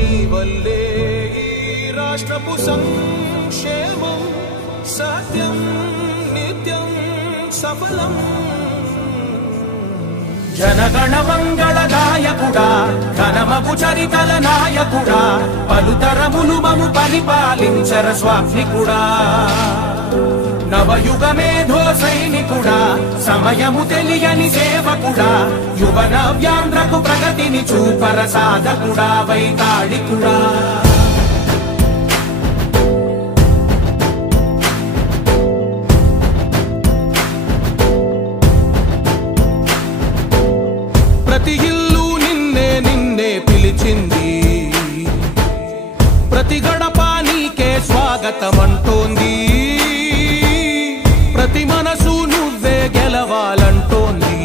నీ వల్లే ఈ రాష్ట్రపు సంక్షేమం సత్యం నిత్యం సఫలం. జనగణ మంగళ నాయకుడా ఘనమగు చరితల నాయకుడా పలుతరములు మము పరిపాలించర స్వామికుడా. నవయుగ మేధో సైనికుడా సమయము తెలియని సేవకుడా యువ నవ్యాంధ్రకు ప్రగతిని చూపర సాధకుడా వైతాళికుడా. ప్రతి ఇల్లు నిన్నే నిన్నే పిలిచింది ప్రతి గడప నీకే స్వాగతమంటోంది ప్రతి మనసు నువ్వే గెలవాలంటోంది.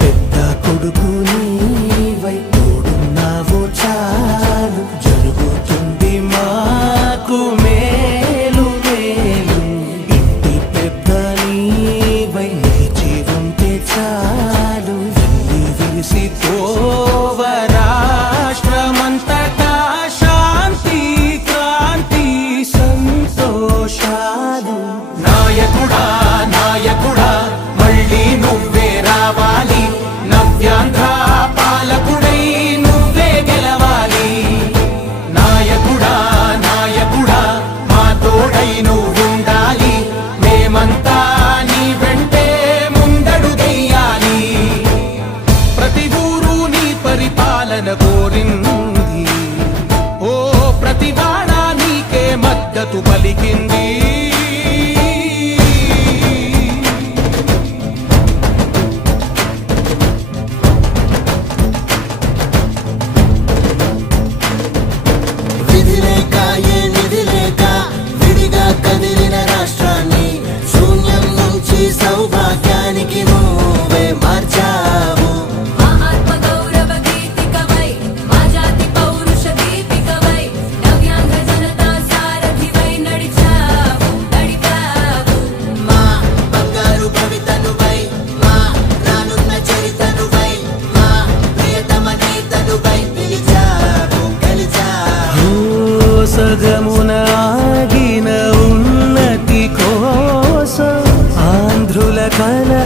పెద్ద కొడుకు నీవై తోడున్నావు చాలు జరుగుతుంది మాకు మేలు మేలు. ఇంటి పెద్ద నీవై నిలిచి ఉంటే చాలు వెళ్ళి విరిసి తోవ రాష్ట్రమంతటా శాంతి క్రాంతి సంతోషాలు. నాయకుడా నాయకుడా మళ్ళీ నువ్వే రావాలి నవ్యాంధ్ర పాలకుడై నువ్వే గెలవాలి. నాయకుడా నాయకుడా మా తోడై నువ్వుండాలి మేమంతా నీ వెంటే ముందడుగెయ్యాలి. ప్రతి ఊరు నీ పరిపాలన కోరింది ఓ ప్రతి వాడ నీకే మద్దతు పలికింది. సౌభాగ్యానికి నువ్వే మార్చావు ఆత్మ గౌరవ గీతికవై మా జాతి పౌరుష దీపికవై నవ్యాంధ్ర జనతా సారథివై నడిచావు నడిపావు. మా బంగారు భవితనువై మా రానున్న చరితనువై మా ప్రియతమ నేతనువై పిలిచావు గెలిచావు. సగమున